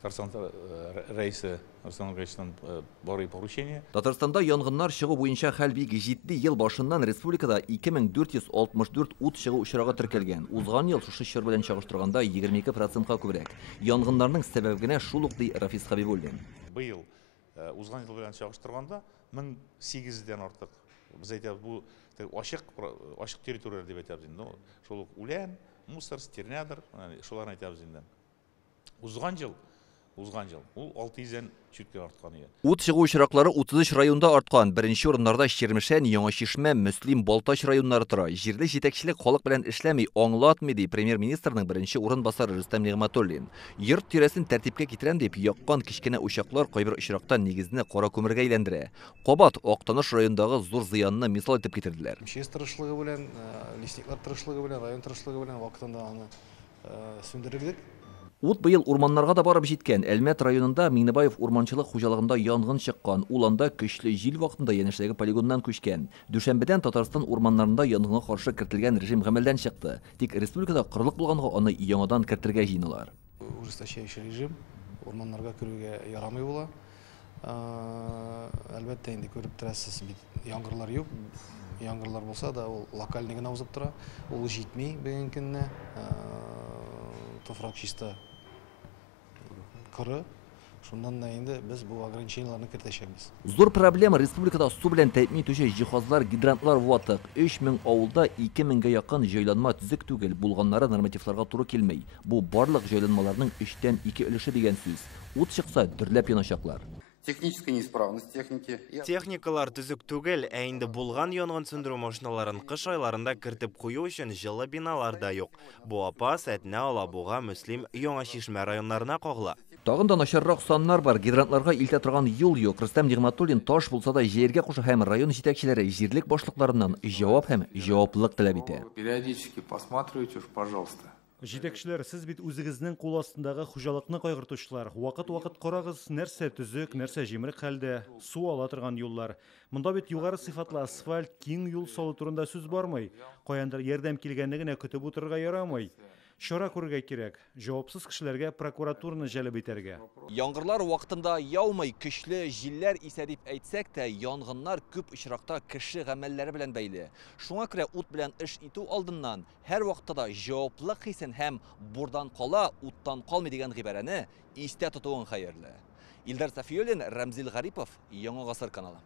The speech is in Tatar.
Татарстан рәисе Арслан Гаечтан бар поручение. Татарстанда янгыннар чыгу буенча хәл бик җитди. Ел башыннан республикада 2464 ут чыгу очрагы теркәлгән. Узган ел шушы чор белән чагыштырганда 22%-ка күбрәк. Янгыннарның сәбәбе генә шул ук ди Рафис Хабибуллин. Быел узган ел белән чагыштырганда 1008-дән артык. Без әйтәбез, бу ачык территория дип әйтәбез инде. Шул ук үлән, мусор, стернядыр, шуларны әйтәбез инде. Узган жыл ул 600-дән чүткә арткан иде. Ут чыгу очраклары 33 районда арткан. Беренче урыннарда Чирмешән, Яңа Чишмә, Мөслим, Балтач районнары тора. Җирле җитәкчелек халык белән эшләми, аңлатмый ди премьер-министрның беренче урынбасары Рөстәм Нигъмәтуллин. Йорт тирәсен тәртипкә китерәм дип яккан кичкенә учаклар кайбер очракта нигезне кара күмергә әйләндерә. Кабат Актаныш районындагы зур зыянны мисал итеп китерделәр. Мчс тырышлыгы белән, лесниклар тырышлыгы белән, район тырышлыгы белән вакытында аны сүндердек. Ут быел урманнарга да барып җиткән. Әлмәт районында Миннебаев урманчылык хуҗалыгында янгын чыккан. Ул анда көчле җил вакытында янәшәдәге полигоннан күчкән. Дүшәмбедән Татарстан урманнарында янгынга каршы кертелгән режим гамәлдән чыкты. Тик республикада кырлык булганга аны яңадан кертергә җыйналар. Ужесточайший режим урманнарга керүгә ярамый була. Әлбәттә инде күреп торасыз, бит яңгырлар юк. Яңгырлар булса да ул локальный гына узып тора. Ул җитми бүгенге көнне. Тофрак чисто кыры. Шундан да инде без бу ограниченияларны кертәчәкбез. Зур проблема республикада су белән тәэмин итүче җиһазлар, гидрантлар ватык. 3000 авылда 2000-гә якын җайланма төзек түгел, булганнары нормативларга туры килмәй. Бу барлык җайланмаларның 3тән 2 өлеше дигән сүз. Ут чыкса, дөрләп яначаклар. Техническая неисправность техники. Техникалар төзек түгел, ә инде булган янгын сөндерү машиналарын кыш айларында кертеп кую өчен җылы биналар да юк. Бу Апас, Әтнә, Алабуга, Мөслим, Яңа Чишмә районнарына кагыла. Тагын да начаррак саннар бар. Гидрантларга илтә торган юл юк. Рөстәм Нигъмәтуллин таш булса да җиргә куша һәм район җитәкчеләре җирлек башлыкларыннан җавап һәм җаваплылык таләп итә. Периодически посматривайте уж, пожалуйста. Җитәкчеләр, сез бит үзегезнең кул астындагы хуҗалыкны кайгыртучылар. Вакыт-вакыт карагыз, нәрсә төзек, нәрсә җимерек хәлдә, су ала торган юллар. Монда бит югары сыйфатлы асфальт, киң юл салу турында сүз бармый. Каяндыр ярдәм килгәнне генә көтеп утырырга ярамый. Чара күрергә кирәк. Җавапсыз кешеләргә прокуратураны җәлеп итәргә. Яңгырлар вакытында яумый, көчле җилләр исә дип әйтсәк тә, янгыннар күп очракта кеше гамәлләре белән бәйле. Шуңа күрә ут белән эш итү алдыннан һәр вакытта җаваплылык хисен һәм бурдан кала, уттан калмый дигән гыйбарәне истә тотуың хәерле. Илдар Сафиуллин, Рамзил Гарипов, Яңа Гасыр каналы.